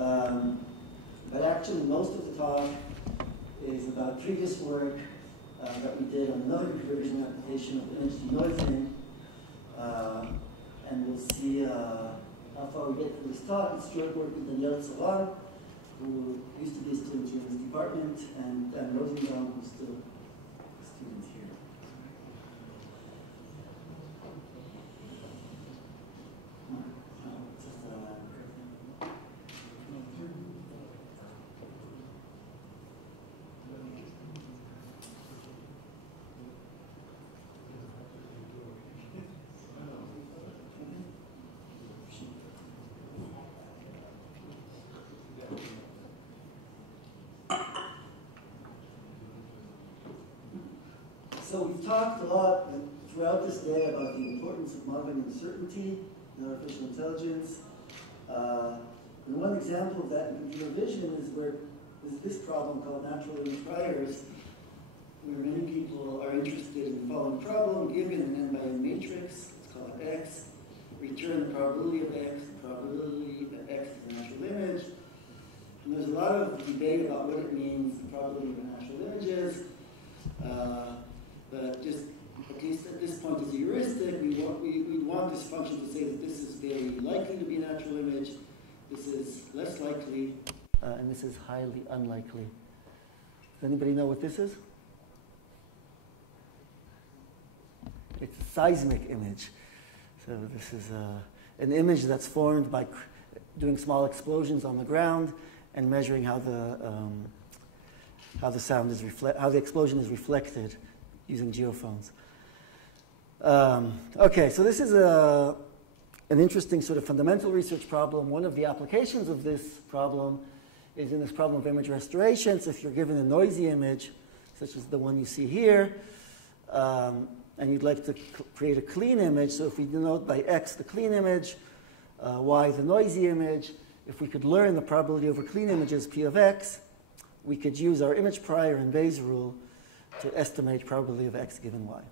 But actually, most of the talk is about previous work that we did on another computer vision application of image denoising. And we'll see how far we get through this talk. It's joint work with Daniel Savan, who used to be a student here in this department, and Dan Rosenbaum, who's still a student here. So we've talked a lot throughout this day about the importance of modeling uncertainty in artificial intelligence. And one example of that in computer vision is this problem called natural image priors, where many people are interested in the following problem: given an n by n matrix, let's call it X, return the probability of X, the probability that X is a natural image. And there's a lot of debate about what it means, the probability of natural images. But just, at least at this point as a heuristic, we want this function to say that this is very likely to be a natural image, this is less likely, and this is highly unlikely. Does anybody know what this is? It's a seismic image. So this is an image that's formed by doing small explosions on the ground and measuring how the sound is how the explosion is reflected using geophones. Okay, so this is an interesting sort of fundamental research problem. One of the applications of this problem is in this problem of image restoration. So if you're given a noisy image, such as the one you see here, and you'd like to create a clean image, so if we denote by X the clean image, Y the noisy image, if we could learn the probability over clean images, P of X, we could use our image prior and Bayes rule to estimate probability of X given Y.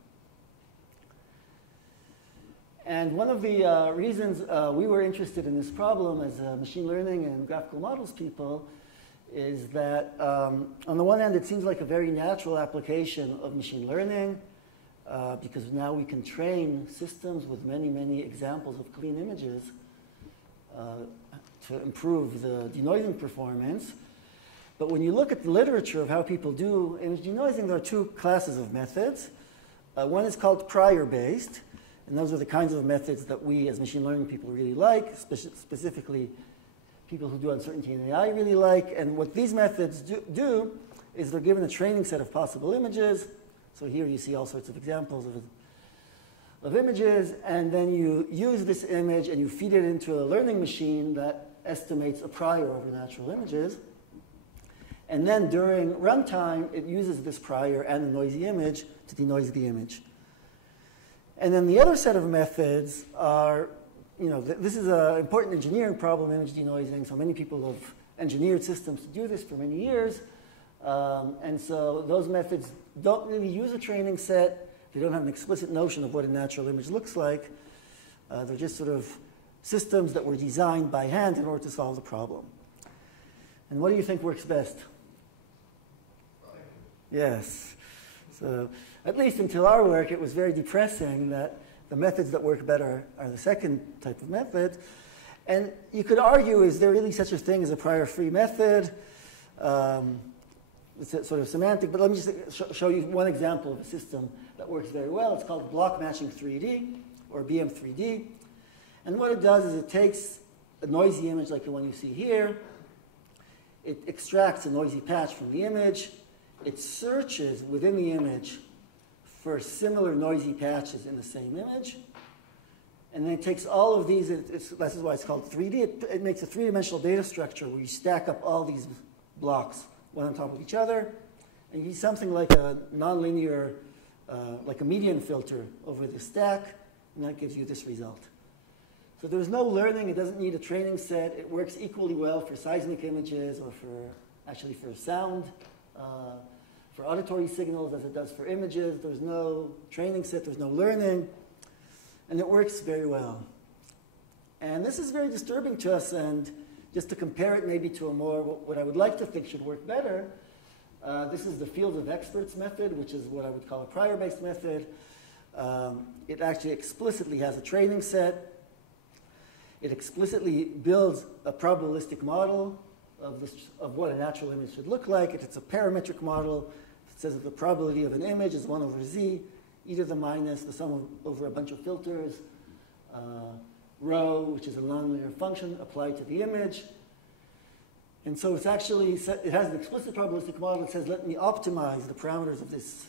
And one of the reasons we were interested in this problem as machine learning and graphical models people is that on the one hand, it seems like a very natural application of machine learning because now we can train systems with many, many examples of clean images to improve the denoising performance. But when you look at the literature of how people do image denoising, there are two classes of methods. One is called prior-based, and those are the kinds of methods that we as machine learning people really like, specifically people who do uncertainty in AI really like. And what these methods do is they're given a training set of possible images. So here you see all sorts of examples of images, and then you use this image and you feed it into a learning machine that estimates a prior over natural images. And then during runtime, it uses this prior and a noisy image to denoise the image. And then the other set of methods are, this is an important engineering problem, image denoising. So many people have engineered systems to do this for many years. And so those methods don't really use a training set. They don't have an explicit notion of what a natural image looks like. They're just sort of systems that were designed by hand in order to solve the problem. And what do you think works best? Yes. So at least until our work, it was very depressing that the methods that work better are the second type of method. And you could argue, is there really such a thing as a prior-free method? It's sort of semantic, but let me just show you one example of a system that works very well. It's called block matching 3D, or BM3D. And what it does is it takes a noisy image like the one you see here. It extracts a noisy patch from the image. It searches within the image for similar noisy patches in the same image. And then it takes all of these, this is why it's called 3D. It makes a three-dimensional data structure where you stack up all these blocks one on top of each other. And you use something like a nonlinear, like a median filter over the stack, and that gives you this result. So there's no learning. It doesn't need a training set. It works equally well for seismic images or for sound, for auditory signals as it does for images. There's no training set. There's no learning. And it works very well. And this is very disturbing to us. And just to compare it maybe to a more, what I would like to think should work better, this is the field of experts method, which is what I would call a prior-based method. It actually explicitly has a training set. It explicitly builds a probabilistic model of what a natural image should look like. It's a parametric model. It says that the probability of an image is 1 over z, e to the minus the sum over a bunch of filters, rho, which is a nonlinear function applied to the image. And so it's actually, it has an explicit probabilistic model that says, let me optimize the parameters of this,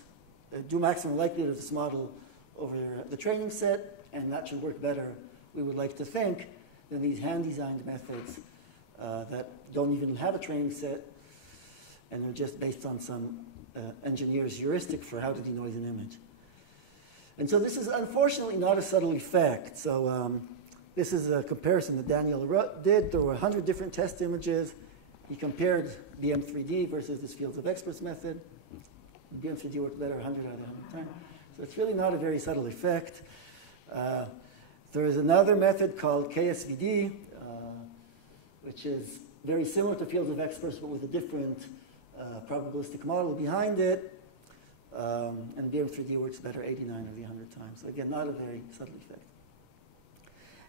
do maximum likelihood of this model over the training set, and that should work better, we would like to think, than these hand-designed methods that don't even have a training set and are just based on some engineer's heuristic for how to denoise an image. And so this is unfortunately not a subtle effect. So this is a comparison that Daniel did. There were 100 different test images. He compared BM3D versus this fields of experts method. BM3D worked better 100 out of 100 times. So it's really not a very subtle effect. There is another method called KSVD, which is very similar to fields of experts, but with a different probabilistic model behind it. And BM3D works better 89 of the 100 times. So again, not a very subtle effect.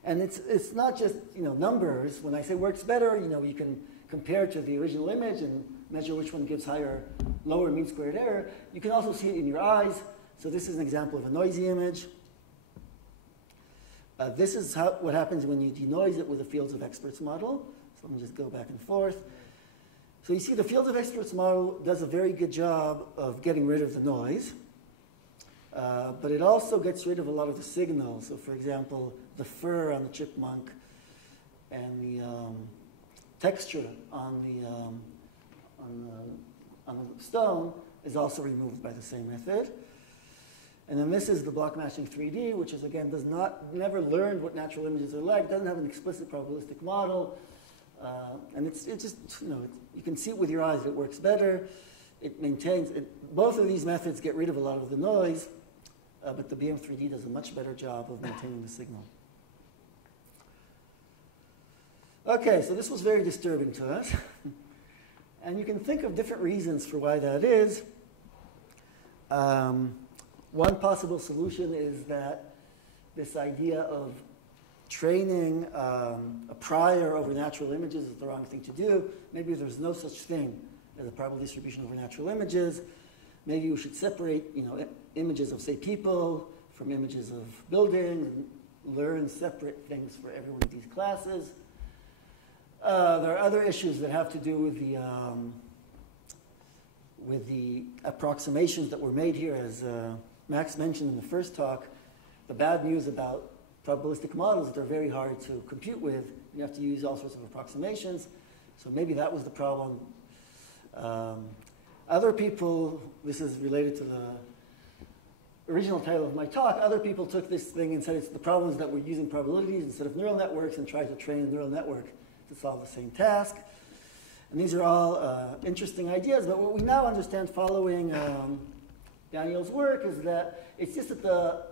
And it's not just numbers. When I say works better, you can compare to the original image and measure which one gives lower mean squared error. You can also see it in your eyes. So this is an example of a noisy image. This is what happens when you denoise it with a fields of experts model. So let me just go back and forth. So you see the fields of experts model does a very good job of getting rid of the noise. But it also gets rid of a lot of the signals. So for example, the fur on the chipmunk and the texture on the stone is also removed by the same method. And then this is the block matching 3D, which is, again, never learned what natural images are like, doesn't have an explicit probabilistic model. And it's just, you can see it with your eyes, it works better. It maintains, both of these methods get rid of a lot of the noise, but the BM3D does a much better job of maintaining the signal. Okay, so this was very disturbing to us. And you can think of different reasons for why that is. One possible solution is that this idea of training a prior over natural images is the wrong thing to do. Maybe there's no such thing as a probability distribution over natural images. Maybe we should separate images of, say, people from images of buildings and learn separate things for every one of these classes. There are other issues that have to do with the approximations that were made here, as Max mentioned in the first talk. The bad news about probabilistic models is they're very hard to compute with. You have to use all sorts of approximations. So maybe that was the problem. Other people, this is related to the original title of my talk, other people took this thing and said it's the problem is that we're using probabilities instead of neural networks and tried to train a neural network to solve the same task. And these are all interesting ideas, but what we now understand following Daniel's work is that it's just that the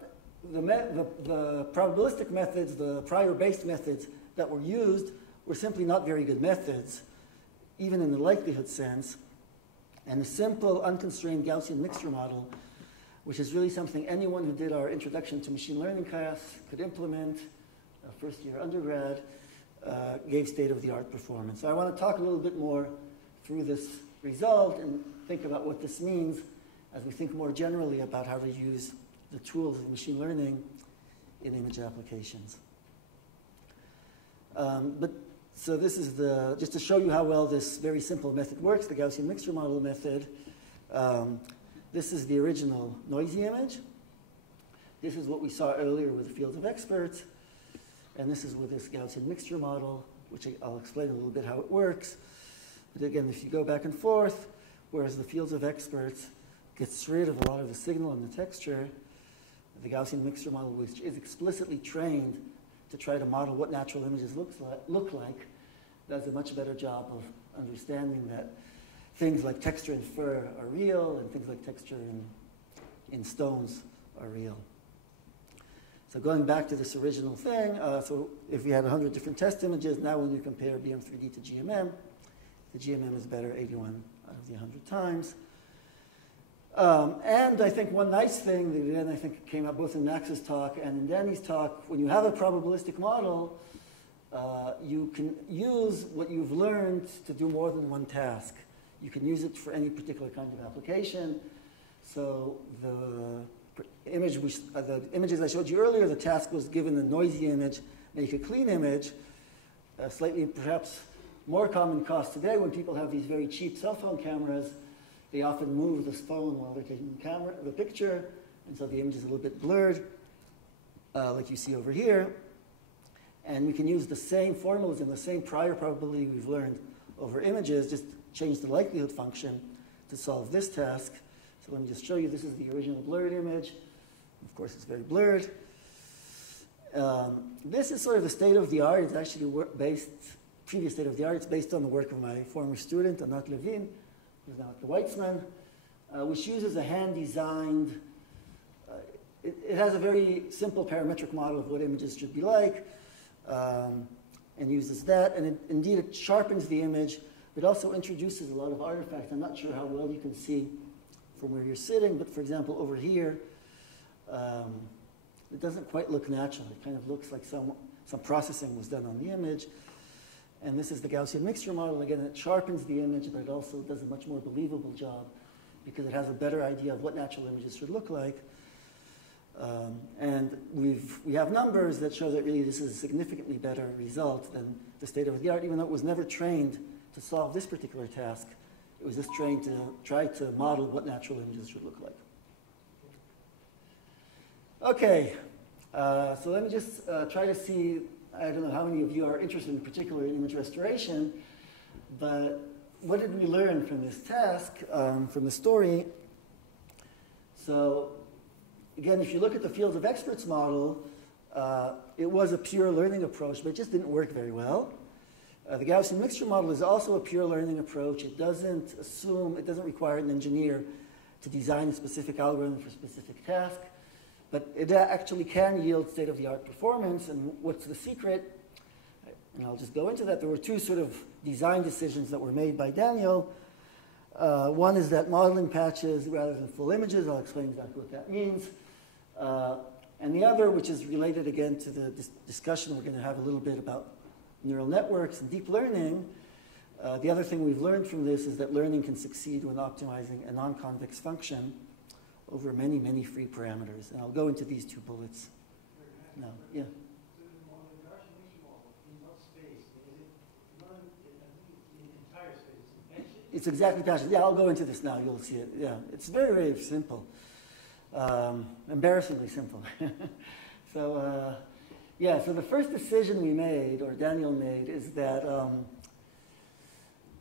probabilistic methods, the prior-based methods that were used were simply not very good methods, even in the likelihood sense. And the simple, unconstrained Gaussian mixture model, which is really something anyone who did our Introduction to Machine Learning class could implement, first-year undergrad, gave state-of-the-art performance. So I want to talk a little bit more through this result and think about what this means as we think more generally about how to use the tools of machine learning in image applications. So this is just to show you how well this very simple method works, the Gaussian mixture model method. This is the original noisy image. This is what we saw earlier with the fields of experts. And this is with this Gaussian mixture model, which I'll explain a little bit how it works. But again, if you go back and forth, whereas the fields of experts gets rid of a lot of the signal and the texture, the Gaussian mixture model, which is explicitly trained to try to model what natural images look like, does a much better job of understanding that things like texture in fur are real and things like texture in stones are real. So going back to this original thing, so if we had 100 different test images, now when you compare BM3D to GMM, the GMM is better 81 out of the 100 times. And I think one nice thing that again I think came up both in Max's talk and in Danny's talk, when you have a probabilistic model, you can use what you've learned to do more than one task. You can use it for any particular kind of application. So the images I showed you earlier, the task was given a noisy image, make a clean image. Slightly perhaps more common cost today when people have these very cheap cell phone cameras. They often move this phone while they're taking the picture, and so the image is a little bit blurred, like you see over here. And we can use the same formulas and the same prior probability we've learned over images, just change the likelihood function to solve this task. So let me just show you, this is the original blurred image. Of course, it's very blurred. This is sort of the state of the art. It's actually previous state of the art. It's based on the work of my former student, Anat Levin, who's now at the Weizmann, which uses a hand-designed, it has a very simple parametric model of what images should be like, and uses that. And indeed, it sharpens the image. It also introduces a lot of artifacts. I'm not sure how well you can see from where you're sitting, but for example, over here, it doesn't quite look natural. It kind of looks like some processing was done on the image. And this is the Gaussian mixture model. Again, it sharpens the image, but it also does a much more believable job because it has a better idea of what natural images should look like. And we have numbers that show that really this is a significantly better result than the state of the art, even though it was never trained to solve this particular task. It was just trained to try to model what natural images should look like. Okay, so let me just try to see, I don't know how many of you are interested in particular in image restoration, but what did we learn from this task, from the story? So again, if you look at the fields of experts model, it was a pure learning approach, but it just didn't work very well. The Gaussian mixture model is also a pure learning approach. It doesn't require an engineer to design a specific algorithm for a specific task, but it actually can yield state-of-the-art performance. And what's the secret? And I'll just go into that. There were two sort of design decisions that were made by Daniel. One is that modeling patches rather than full images. I'll explain exactly what that means. And the other, which is related again to the discussion we're going to have a little bit about neural networks and deep learning, the other thing we've learned from this is that learning can succeed when optimizing a non-convex function over many, many free parameters. And I'll go into these two bullets now. Yeah? It's exactly patches. Yeah, I'll go into this now. You'll see it. Yeah, it's very, very simple. Embarrassingly simple. So, yeah, so the first decision we made, or Daniel made, is that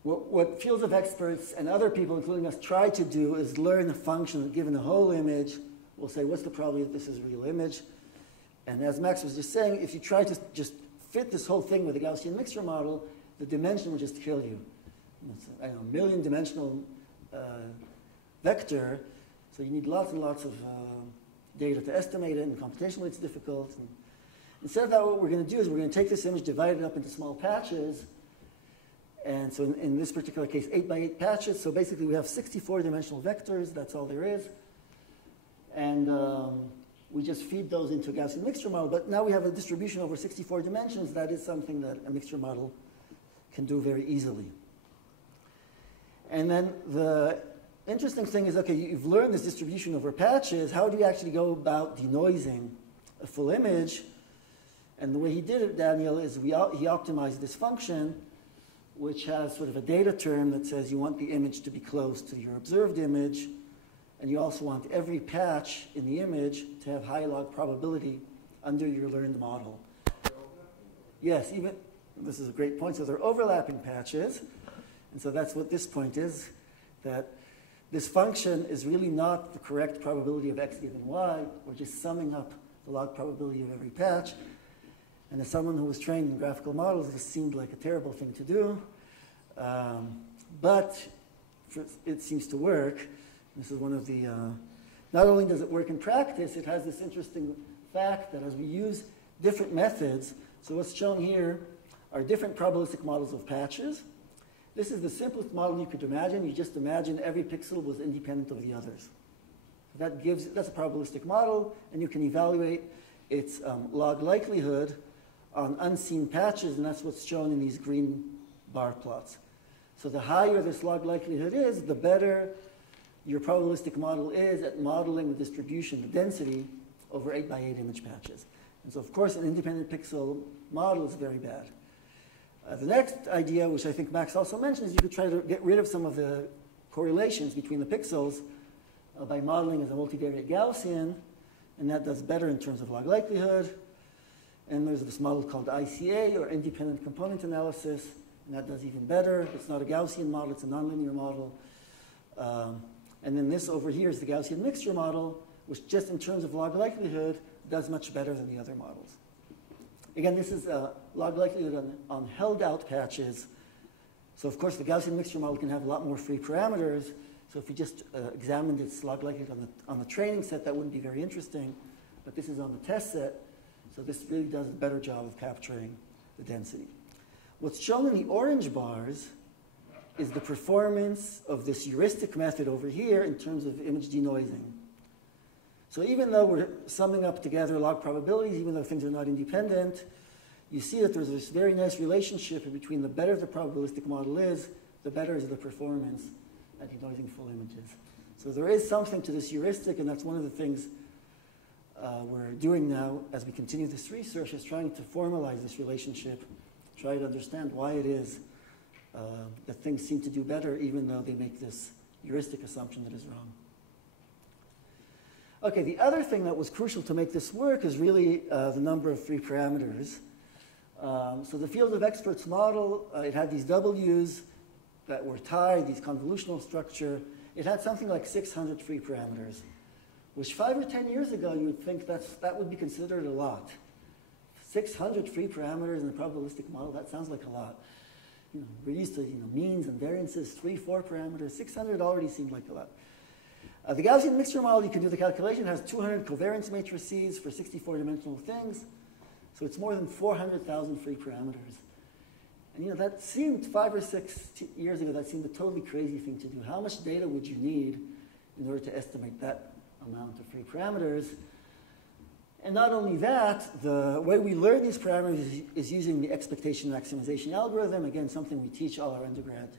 what fields of experts and other people, including us, try to do is learn a function that given a whole image, we'll say, what's the probability that this is a real image? And as Max was just saying, if you try to just fit this whole thing with a Gaussian mixture model, the dimension will just kill you. It's a, I don't know, million-dimensional vector, so you need lots and lots of data to estimate it, and computationally it's difficult. And instead of that, what we're going to do is we're going to take this image, divide it up into small patches, and so in this particular case, 8 by 8 patches. So basically we have 64-dimensional vectors, that's all there is. And we just feed those into a Gaussian mixture model, but now we have a distribution over 64 dimensions. That is something that a mixture model can do very easily. And then the interesting thing is, okay, you've learned this distribution over patches. How do you actually go about denoising a full image? And the way he did it, Daniel, is he optimized this function, which has sort of a data term that says you want the image to be close to your observed image, and you also want every patch in the image to have high log probability under your learned model. Yes, even, this is a great point. So they're overlapping patches. And so that's what this point is, that this function is really not the correct probability of x given y. We're just summing up the log probability of every patch. And as someone who was trained in graphical models, this seemed like a terrible thing to do. But it seems to work. This is one of the, not only does it work in practice, it has this interesting fact that as we use different methods, so what's shown here are different probabilistic models of patches. This is the simplest model you could imagine. You just imagine every pixel was independent of the others. That's a probabilistic model, and you can evaluate its log likelihood on unseen patches, and that's what's shown in these green bar plots. So the higher this log likelihood is, the better your probabilistic model is at modeling the distribution, the density, over 8 by 8 image patches. And so, of course, an independent pixel model is very bad. The next idea, which I think Max also mentioned, is you could try to get rid of some of the correlations between the pixels by modeling as a multivariate Gaussian, and that does better in terms of log likelihood. And there's this model called ICA, or independent component analysis, and that does even better. It's not a Gaussian model, it's a nonlinear model. And then this over here is the Gaussian mixture model, which just in terms of log likelihood does much better than the other models. Again, this is log likelihood on held out patches. So of course the Gaussian mixture model can have a lot more free parameters. So if you just examined its log likelihood on the training set, that wouldn't be very interesting. But this is on the test set. So this really does a better job of capturing the density. What's shown in the orange bars is the performance of this heuristic method over here in terms of image denoising. So even though we're summing up together log probabilities, even though things are not independent, you see that there's this very nice relationship between the better the probabilistic model is, the better is the performance at denoising full images. So there is something to this heuristic, and that's one of the things we're doing now as we continue this research, is trying to formalize this relationship, try to understand why it is that things seem to do better even though they make this heuristic assumption that is wrong. Okay, the other thing that was crucial to make this work is really the number of free parameters. So the field of experts model, it had these W's that were tied, these convolutional structure. It had something like 600 free parameters, which 5 or 10 years ago you would think that would be considered a lot. 600 free parameters in a probabilistic model, that sounds like a lot. You know, we're used to means and variances, 3, 4 parameters. 600 already seemed like a lot. The Gaussian mixture model, you can do the calculation, has 200 covariance matrices for 64-dimensional things. So it's more than 400,000 free parameters. And that seemed 5 or 6 years ago, that seemed a totally crazy thing to do. How much data would you need in order to estimate that amount of free parameters? And not only that, the way we learn these parameters is using the expectation maximization algorithm. Again, something we teach all our undergrad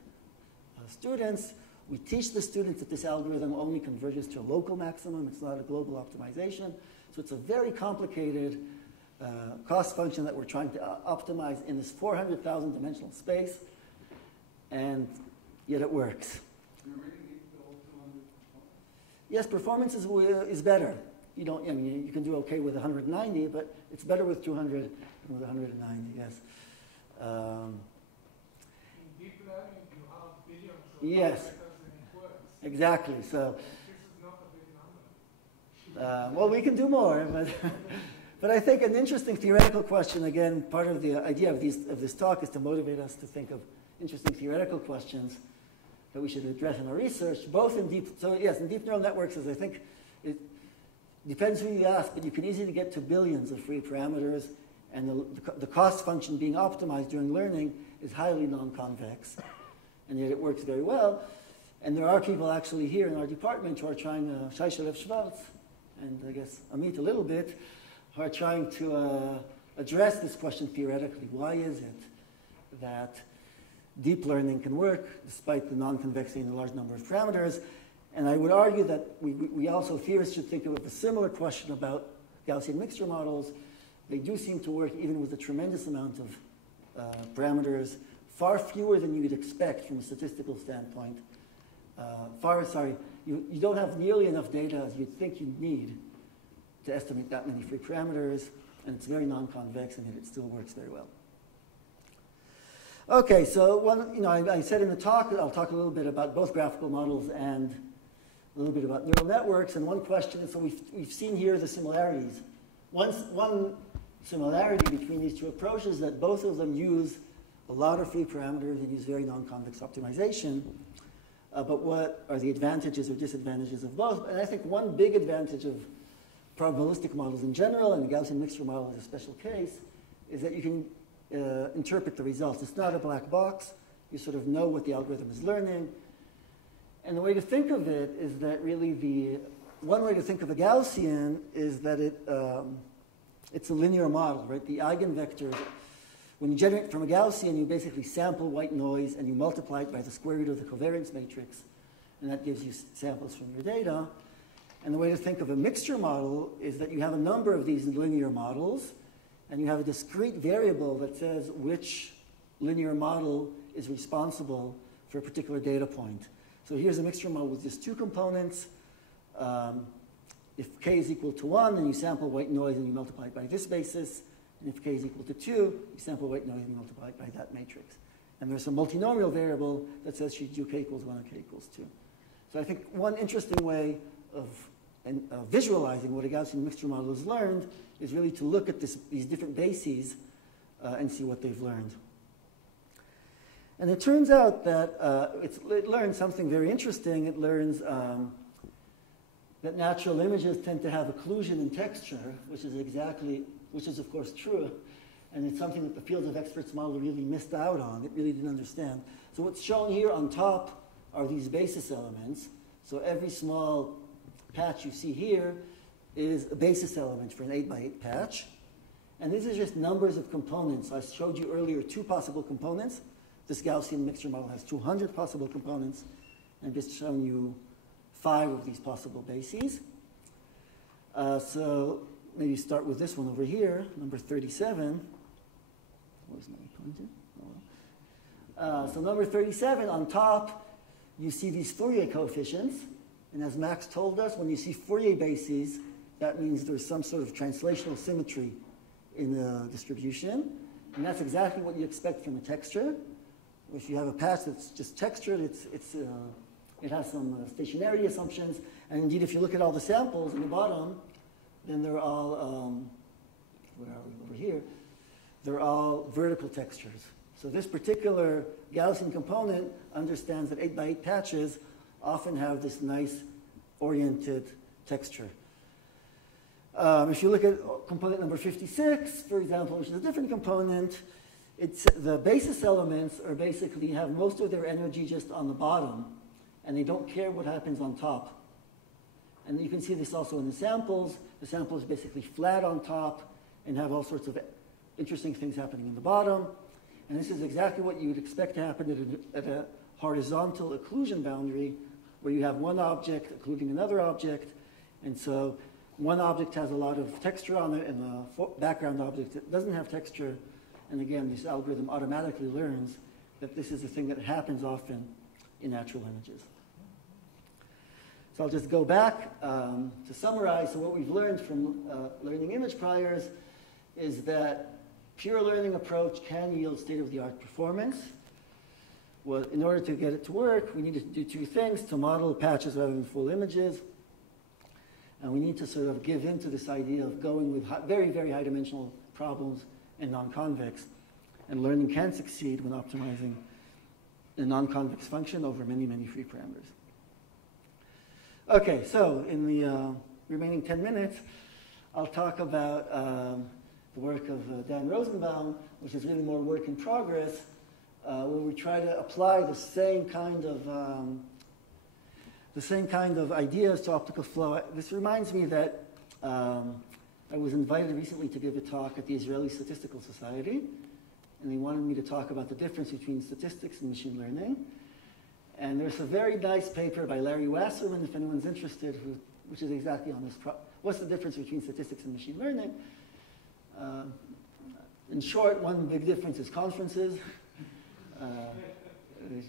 students. We teach the students that this algorithm only converges to a local maximum. It's not a global optimization. So it's a very complicated cost function that we're trying to optimize in this 400,000 dimensional space. And yet it works. You really need the whole 200? Yes, performance is better. You can do okay with 190, but it's better with 200 than with 190, yes. In deep learning, you have billions of yes. parameters and it works. Exactly. So, this is not a big number. well, we can do more, but but I think an interesting theoretical question. Again, part of the idea of this talk is to motivate us to think of interesting theoretical questions that we should address in our research, both in deep. So yes, in deep neural networks, as I think it depends who you ask, but you can easily get to billions of free parameters, and the cost function being optimized during learning is highly non-convex, and yet it works very well. And there are people actually here in our department who are trying, Shai Shalev-Schwartz, and I guess Amit a little bit, who are trying to address this question theoretically. Why is it that deep learning can work despite the non-convexity in a large number of parameters? And I would argue that we also, theorists should think of a similar question about Gaussian mixture models. They do seem to work even with a tremendous amount of parameters, far fewer than you would expect from a statistical standpoint. You don't have nearly enough data as you'd think you'd need to estimate that many free parameters, and it's very non-convex, and yet it still works very well. Okay, so I said in the talk, I'll talk a little bit about both graphical models and a little bit about neural networks. And one question is, so we've seen here the similarities. One similarity between these two approaches is that both of them use a lot of free parameters and use very non-convex optimization. But what are the advantages or disadvantages of both? And I think one big advantage of probabilistic models in general, and the Gaussian mixture model is a special case, is that you can interpret the results. It's not a black box. You sort of know what the algorithm is learning. And the way to think of it is that really one way to think of a Gaussian is that it's a linear model, right? The eigenvector, when you generate from a Gaussian, you basically sample white noise and you multiply it by the square root of the covariance matrix, and that gives you samples from your data. And the way to think of a mixture model is that you have a number of these linear models, and you have a discrete variable that says which linear model is responsible for a particular data point. So here's a mixture model with just two components. If k is equal to 1, then you sample white noise and you multiply it by this basis. And if k is equal to 2, you sample white noise and you multiply it by that matrix. And there's a multinomial variable that says should you do k equals 1 or k equals 2. So I think one interesting way of visualizing what a Gaussian mixture model has learned is really to look at these different bases and see what they've learned. And it turns out that it learns something very interesting. It learns that natural images tend to have occlusion in texture, which is of course true. And it's something that the field of experts model really missed out on. It really didn't understand. So what's shown here on top are these basis elements. So every small patch you see here is a basis element for an 8x8 patch. And these are just numbers of components. I showed you earlier 2 possible components. This Gaussian mixture model has 200 possible components. And I've just shown you 5 of these possible bases. So maybe start with this one over here, number 37. Where's my pointer? Oh, well. So number 37, on top, you see these Fourier coefficients. And as Max told us, when you see Fourier bases, that means there's some sort of translational symmetry in the distribution. And that's exactly what you expect from a texture. If you have a patch that's just textured, it has some stationarity assumptions. And indeed, if you look at all the samples in the bottom, then they're all, where are we, over here? They're all vertical textures. So this particular Gaussian component understands that 8x8 patches often have this nice oriented texture. If you look at component number 56, for example, which is a different component, the basis elements are basically have most of their energy just on the bottom, and they don't care what happens on top. And you can see this also in the samples. The sample is basically flat on top and have all sorts of interesting things happening in the bottom. And this is exactly what you would expect to happen at a horizontal occlusion boundary, where you have one object occluding another object. And so one object has a lot of texture on it, and the background object that doesn't have texture. And again, this algorithm automatically learns that this is a thing that happens often in natural images. So I'll just go back to summarize. So what we've learned from learning image priors is that pure learning approach can yield state-of-the-art performance. Well, in order to get it to work, we need to do 2 things: to model patches rather than full images. And we need to sort of give in to this idea of going with very, very high-dimensional problems and non-convex. And learning can succeed when optimizing a non-convex function over many, many free parameters. Okay, so in the remaining 10 minutes, I'll talk about the work of Dan Rosenbaum, which is really more work in progress, where we try to apply the same kind of ideas to optical flow. This reminds me that I was invited recently to give a talk at the Israeli Statistical Society, and they wanted me to talk about the difference between statistics and machine learning. And there's a very nice paper by Larry Wasserman, if anyone's interested, which is exactly on this. What's the difference between statistics and machine learning? In short, one big difference is conferences.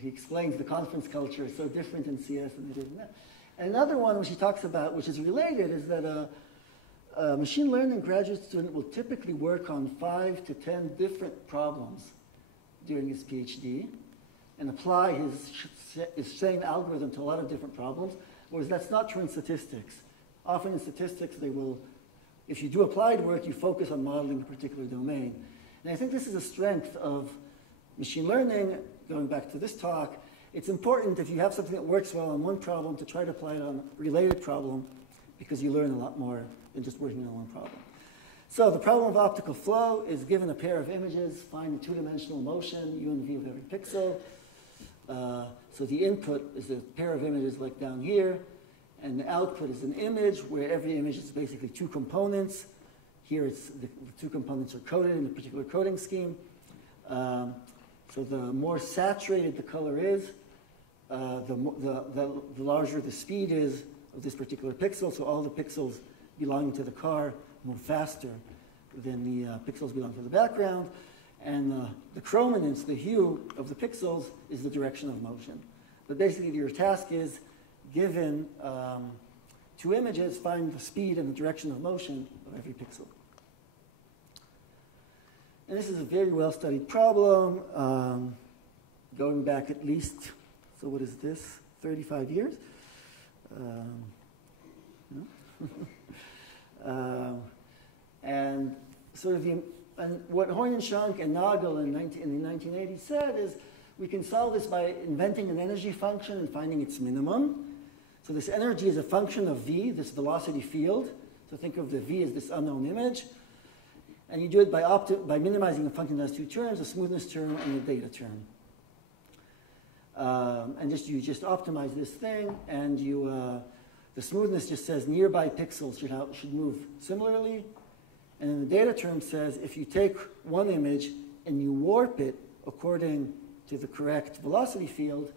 He explains the conference culture is so different in CS than it is in that. And another one which he talks about, which is related, is that a machine learning graduate student will typically work on 5 to 10 different problems during his PhD and apply his same algorithm to a lot of different problems, whereas that's not true in statistics. Often in statistics, if you do applied work, you focus on modeling a particular domain. And I think this is a strength of machine learning. Going back to this talk, it's important if you have something that works well on one problem to try to apply it on a related problem, because you learn a lot more in just working on one problem. So the problem of optical flow is given a pair of images, find the two-dimensional motion, u and v of every pixel. So the input is a pair of images like down here, and the output is an image where every image is basically two components. Here it's the two components are coded in a particular coding scheme. So the more saturated the color is, the larger the speed is of this particular pixel. So all the pixels belonging to the car move faster than the pixels belong to the background. And the chrominance, the hue of the pixels, is the direction of motion. But basically your task is, given two images, find the speed and the direction of motion of every pixel. And this is a very well-studied problem, going back at least, so what is this, 35 years? And sort of and what Horn and Schunck and Nagel in the 1980s said is, we can solve this by inventing an energy function and finding its minimum. So this energy is a function of v, this velocity field. So think of the v as this unknown image. And you do it by minimizing a function that has two terms, a smoothness term and a data term. And you just optimize this thing, and the smoothness just says nearby pixels should move similarly. And then the data term says if you take one image and you warp it according to the correct velocity field,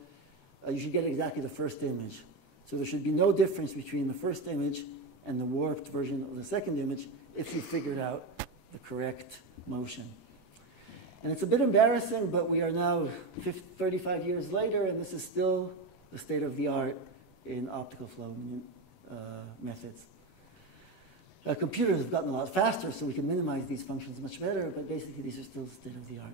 you should get exactly the first image. So there should be no difference between the first image and the warped version of the second image if you figured out the correct motion. And it's a bit embarrassing, but we are now 35 years later, and this is still the state of the art in optical flow methods. Computers have gotten a lot faster, so we can minimize these functions much better, but basically these are still state of the art.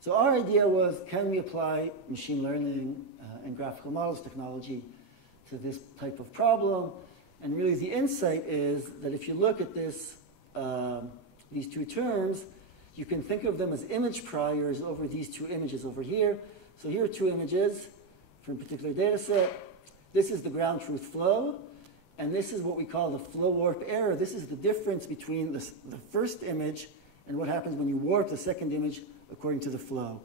So our idea was, can we apply machine learning and graphical models technology to this type of problem? And really the insight is that if you look at this, these two terms, you can think of them as image priors over these two images over here. So here are two images from a particular data set. This is the ground truth flow, and this is what we call the flow warp error. This is the difference between the first image and what happens when you warp the second image according to the flow.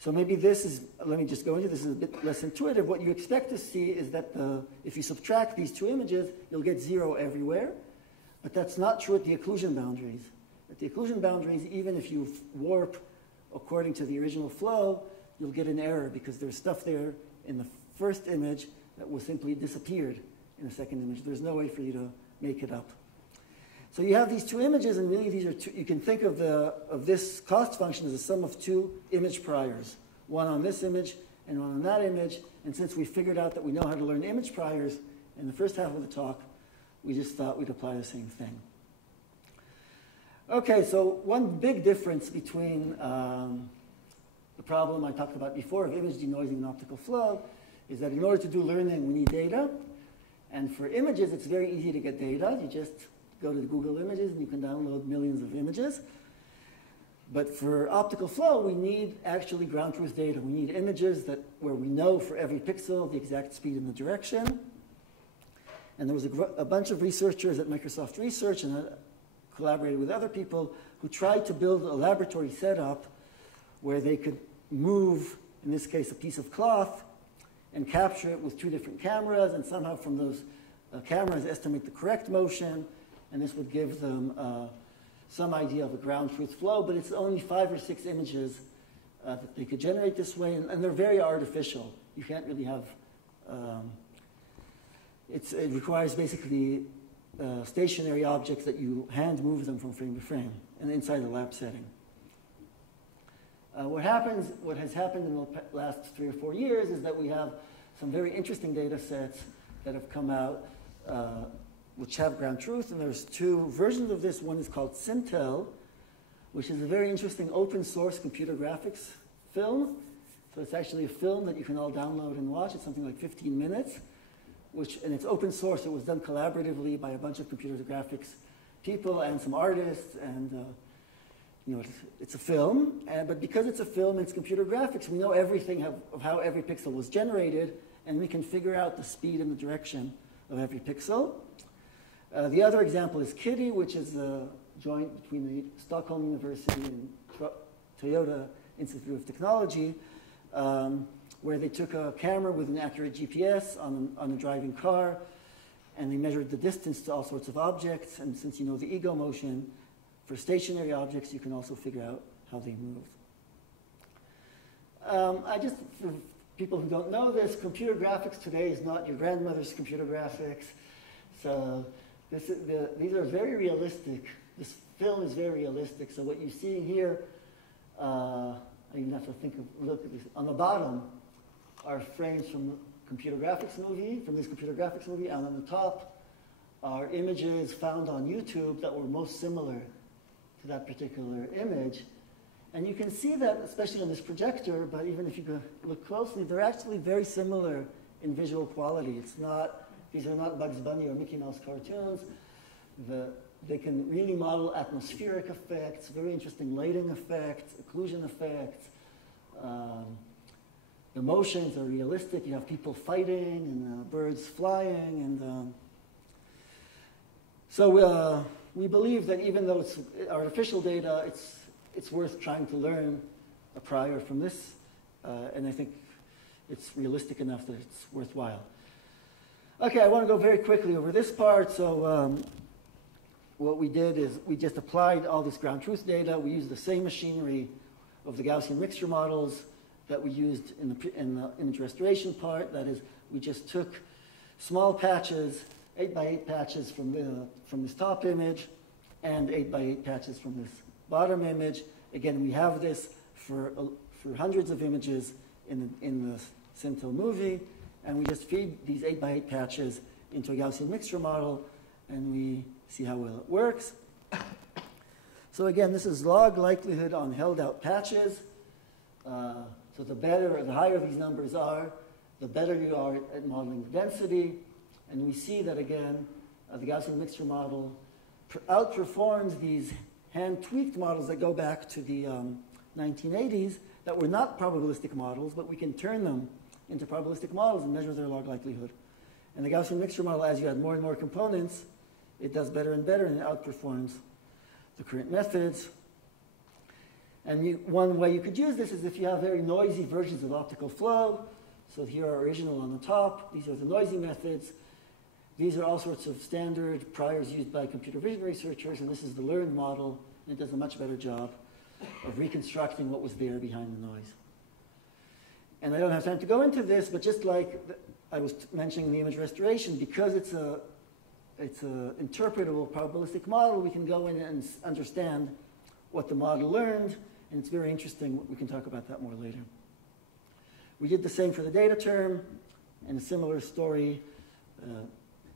So maybe this is, let me just go into this, is a bit less intuitive. What you expect to see is that if you subtract these two images, you'll get 0 everywhere. But that's not true at the occlusion boundaries. At the occlusion boundaries, even if you warp according to the original flow, you'll get an error because there's stuff there in the first image that will simply disappeared in the second image. There's no way for you to make it up. So you have these two images, and really these are two, you can think of this cost function as a sum of two image priors, one on this image and one on that image. And since we figured out that we know how to learn image priors in the first half of the talk, we just thought we'd apply the same thing. Okay, so one big difference between the problem I talked about before of image denoising and optical flow is that in order to do learning, we need data. And for images, it's very easy to get data. You just go to Google Images and you can download millions of images. But for optical flow, we need actually ground truth data. We need images where we know for every pixel the exact speed and the direction. And there was a bunch of researchers at Microsoft Research and collaborated with other people who tried to build a laboratory setup where they could move, in this case, a piece of cloth and capture it with two different cameras, and somehow from those cameras estimate the correct motion, and this would give them some idea of a ground truth flow, but it's only 5 or 6 images that they could generate this way, and they're very artificial. You can't really have, it requires basically stationary objects that you hand move them from frame to frame, and inside the lab setting. What has happened in the last 3 or 4 years is that we have some very interesting data sets that have come out which have ground truth, and there's 2 versions of this. One is called Sintel, which is a very interesting open source computer graphics film. So it's actually a film that you can all download and watch. It's something like 15 minutes, and it's open source. It was done collaboratively by a bunch of computer graphics people and some artists, and it's a film, but because it's a film, it's computer graphics, we know everything of how every pixel was generated, and we can figure out the speed and the direction of every pixel. The other example is Kitty, which is a joint between the Stockholm University and Toyota Institute of Technology, where they took a camera with an accurate GPS on a driving car, and they measured the distance to all sorts of objects. And since you know the ego motion, for stationary objects, you can also figure out how they move. For people who don't know this, computer graphics today is not your grandmother's computer graphics. So these are very realistic. This film is very realistic. So what you see here, I even have to look at this. On the bottom are frames from this computer graphics movie, and on the top are images found on YouTube that were most similar to that particular image. And you can see that, especially on this projector, but even if you go look closely, they're actually very similar in visual quality. These are not Bugs Bunny or Mickey Mouse cartoons. They can really model atmospheric effects, very interesting lighting effects, occlusion effects. The motions are realistic. You have people fighting and birds flying. And so we believe that even though it's artificial data, it's worth trying to learn a prior from this. And I think it's realistic enough that it's worthwhile. Okay, I want to go very quickly over this part. So what we did is we just applied all this ground truth data. We used the same machinery of the Gaussian mixture models that we used in the image restoration part. That is, we just took small patches, 8 by 8 patches from this top image, and 8 by 8 patches from this bottom image. Again, we have this for hundreds of images in the Cinto movie, and we just feed these 8 by 8 patches into a Gaussian mixture model, and we see how well it works. So again, this is log likelihood on held out patches. So the higher these numbers are, the better you are at modeling the density. And we see that again, the Gaussian mixture model outperforms these hand-tweaked models that go back to the 1980s that were not probabilistic models, but we can turn them into probabilistic models and measure their log likelihood. And the Gaussian mixture model, as you add more and more components, it does better and better, and it outperforms the current methods. And one way you could use this is if you have very noisy versions of optical flow. So here are original on the top. These are the noisy methods. These are all sorts of standard priors used by computer vision researchers, and this is the learned model, and it does a much better job of reconstructing what was there behind the noise. And I don't have time to go into this, but just like I was mentioning the image restoration, because it's a interpretable probabilistic model, we can go in and understand what the model learned, and it's very interesting. We can talk about that more later. We did the same for the data term, and a similar story.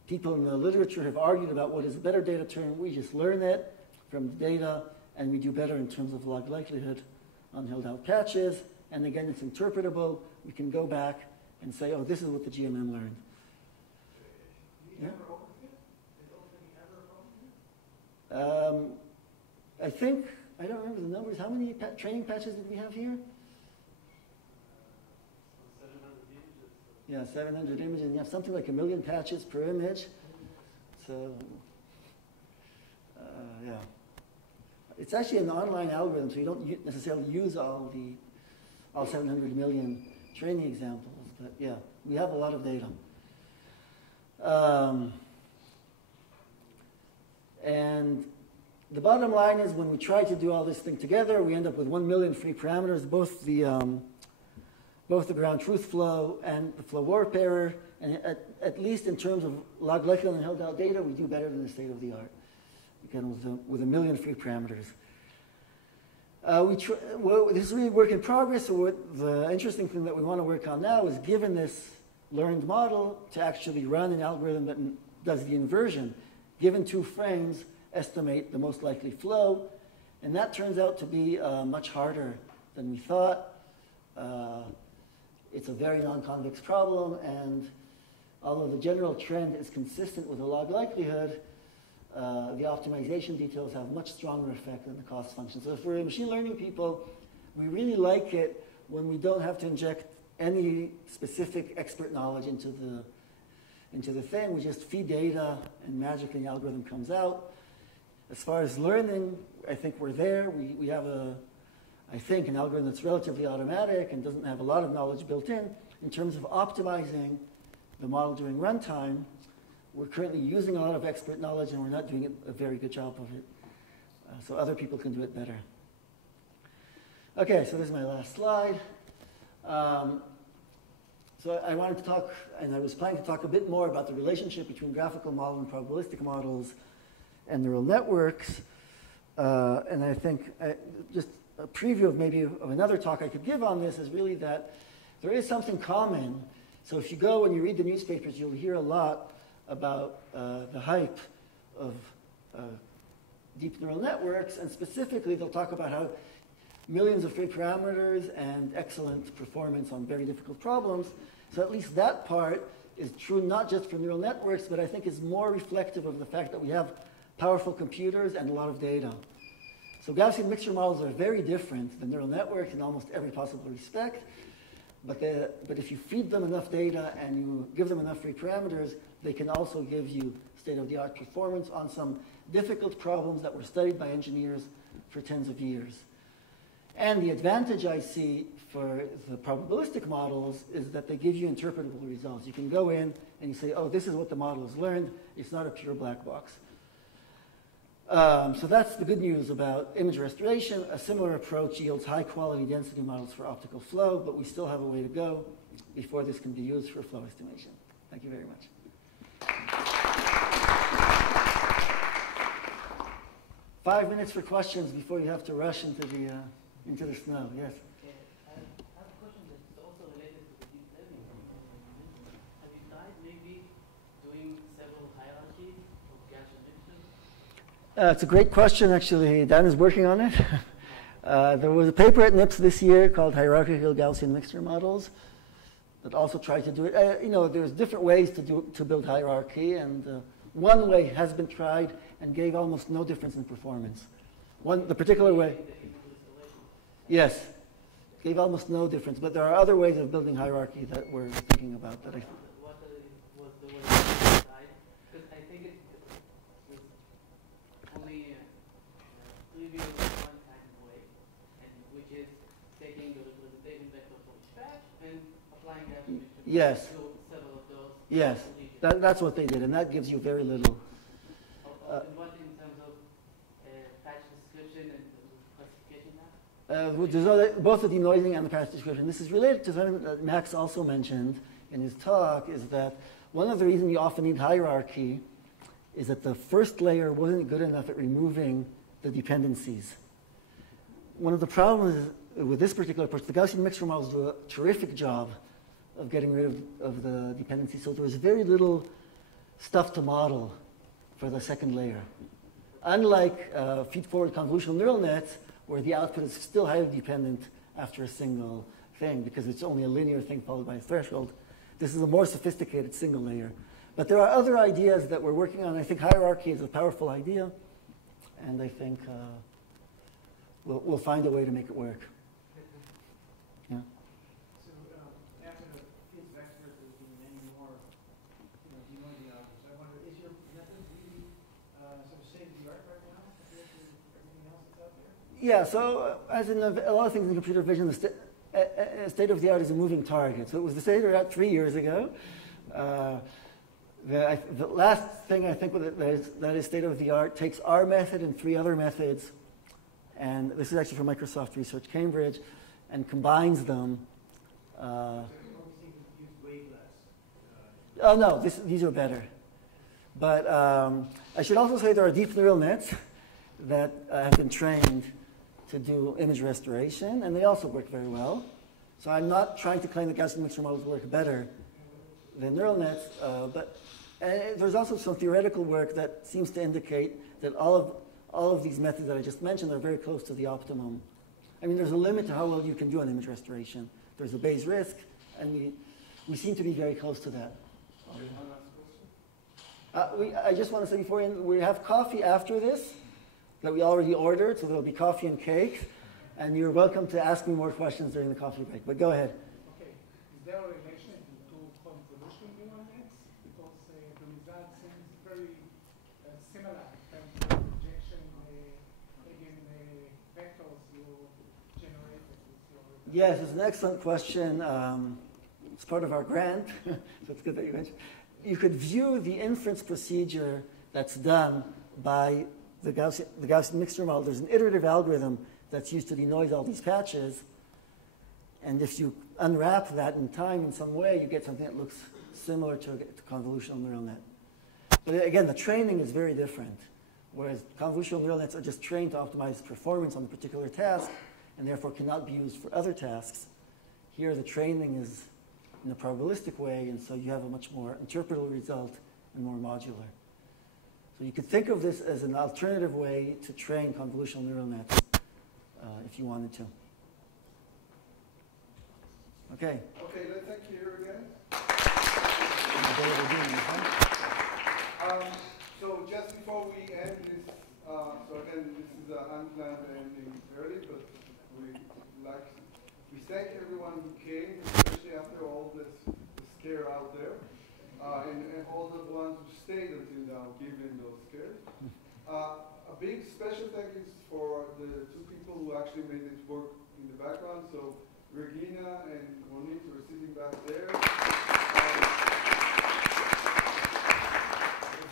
People in the literature have argued about what is a better data term. We just learn it from the data, and we do better in terms of log likelihood on held out patches. And again, it's interpretable. We can go back and say, oh, this is what the GMM learned. Yeah? I think, I don't remember the numbers. How many training patches did we have here? 700 images. Yeah, 700 images. And you have something like 1 million patches per image. So, yeah. It's actually an online algorithm, so you don't necessarily use all 700 million training examples. But yeah, we have a lot of data. And the bottom line is when we try to do all this thing together, we end up with 1 million free parameters, both the ground truth flow and the flow warp error. And at least in terms of log likelihood and held out data, we do better than the state of the art. Again, with 1 million free parameters. This is really work in progress. So the interesting thing that we want to work on now is, given this learned model, to actually run an algorithm that does the inversion. Given 2 frames, estimate the most likely flow. And that turns out to be much harder than we thought. It's a very non-convex problem, and although the general trend is consistent with the log likelihood, the optimization details have much stronger effect than the cost function. So if we're machine learning people, we really like it when we don't have to inject any specific expert knowledge into into the thing. We just feed data, and magically the algorithm comes out. As far as learning, I think we're there. We have I think, an algorithm that's relatively automatic and doesn't have a lot of knowledge built in. In terms of optimizing the model during runtime, we're currently using a lot of expert knowledge, and we're not doing a very good job of it. So other people can do it better. Okay, so this is my last slide. So I wanted to talk, and I was planning to talk a bit more about the relationship between graphical model and probabilistic models and neural networks. And I think just a preview of maybe of another talk I could give on this is really that there is something common. So if you go and you read the newspapers, you'll hear a lot about the hype of deep neural networks, and specifically they'll talk about how millions of free parameters and excellent performance on very difficult problems. So at least that part is true not just for neural networks, but I think is more reflective of the fact that we have powerful computers and a lot of data. So Gaussian mixture models are very different than neural networks in almost every possible respect. But if you feed them enough data and you give them enough free parameters, they can also give you state-of-the-art performance on some difficult problems that were studied by engineers for tens of years. And the advantage I see for the probabilistic models is that they give you interpretable results. You can go in and you say, oh, this is what the model has learned. It's not a pure black box. So that's the good news about image restoration. A similar approach yields high-quality density models for optical flow, but we still have a way to go before this can be used for flow estimation. Thank you very much. 5 minutes for questions before you have to rush into the snow. Yes? I have a question that's also related to the deep learning. Have you tried maybe doing several hierarchies of Gaussian mixtures? It's a great question, actually. Dan is working on it. There was a paper at NIPS this year called Hierarchical Gaussian Mixture Models that also tried to do it. There's different ways to build hierarchy, and one way has been tried and gave almost no difference in performance. The particular way, yes, gave almost no difference. But there are other ways of building hierarchy that we're thinking about. That what was the way you tried? Because I think it was only previous one kind of way, and which is taking the representation vector from each patch and applying that to yes. several of those. Yes, that's what they did, and that gives you very little. And what in terms of patch description and classification now? Both the denoising and the patch description. This is related to something that Max also mentioned in his talk, is that one of the reasons you often need hierarchy is that the first layer wasn't good enough at removing the dependencies. One of the problems with this particular approach, the Gaussian mixture models do a terrific job of getting rid of the dependencies, so there was very little stuff to model for the second layer. Unlike feed-forward convolutional neural nets, where the output is still highly dependent after a single thing, because it's only a linear thing followed by a threshold. This is a more sophisticated single layer. But there are other ideas that we're working on. I think hierarchy is a powerful idea, and I think we'll find a way to make it work. Yeah. So after the field vectors, there's been many more denoising algorithms. I wonder, is your method really sort of state of the art right now compared to everything else that's out there? Yeah, so as in a lot of things in computer vision, the state of the art is a moving target. So it was the state of the art 3 years ago. The last thing I think that is state of the art takes our method and 3 other methods, and this is actually from Microsoft Research Cambridge, and combines them. So use way less. Oh no, these are better. But I should also say there are deep neural nets that have been trained to do image restoration, and they also work very well. So I'm not trying to claim that Gaussian mixture models work better than neural nets, but there's also some theoretical work that seems to indicate that all of these methods that I just mentioned are very close to the optimum. I mean, there's a limit to how well you can do an image restoration. There's a Bayes risk, and we seem to be very close to that. I just want to say before we have coffee after this that we already ordered, so there'll be coffee and cake, and you're welcome to ask me more questions during the coffee break. But go ahead. Okay. Is there a relation to convolutional neural nets? Because Yes, it's an excellent question. It's part of our grant, so it's good that you mentioned. You could view the inference procedure that's done by the Gaussian mixture model. There's an iterative algorithm that's used to denoise all these patches. And if you unwrap that in time in some way, you get something that looks similar to a convolutional neural net. But again, the training is very different. Whereas convolutional neural nets are just trained to optimize performance on a particular task, and therefore cannot be used for other tasks. Here, the training is in a probabilistic way, and so you have a much more interpretable result and more modular. So you could think of this as an alternative way to train convolutional neural nets if you wanted to. Okay. Okay, let's thank you here again. So just before we end this, so again, this is an unplanned ending early, but we thank everyone who came, especially after all this scare out there, and all the ones who stayed until now, given those scares. A big special thank you for the two people who actually made it work in the background. So Regina and Ronit were sitting back there.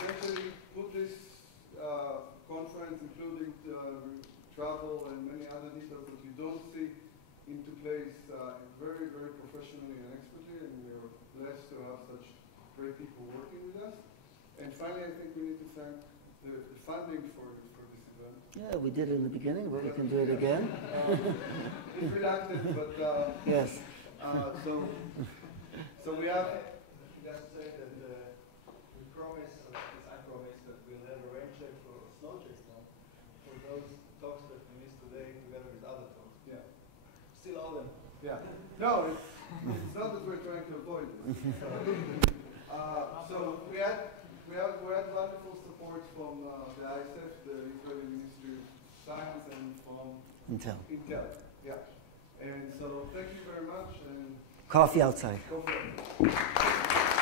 Essentially put this conference, including travel and many other details that you don't see, into place very, very professionally and expertly, and we are blessed to have such great people working with us. And finally, I think we need to thank the funding for this event. Yeah, we did it in the beginning, but we can do it again. It's reluctant, but yes. So we have. Just say that we promise, or at least I promise, that we'll have a rain check for snow checks now for those talks that we missed today, together with other talks. Yeah. Still owe them. Yeah. No, it's not that we're trying to avoid this. So we had wonderful support from the ISF, the Israeli Ministry of Science, and from Intel. Yeah. And so thank you very much. And Coffee outside. go for it.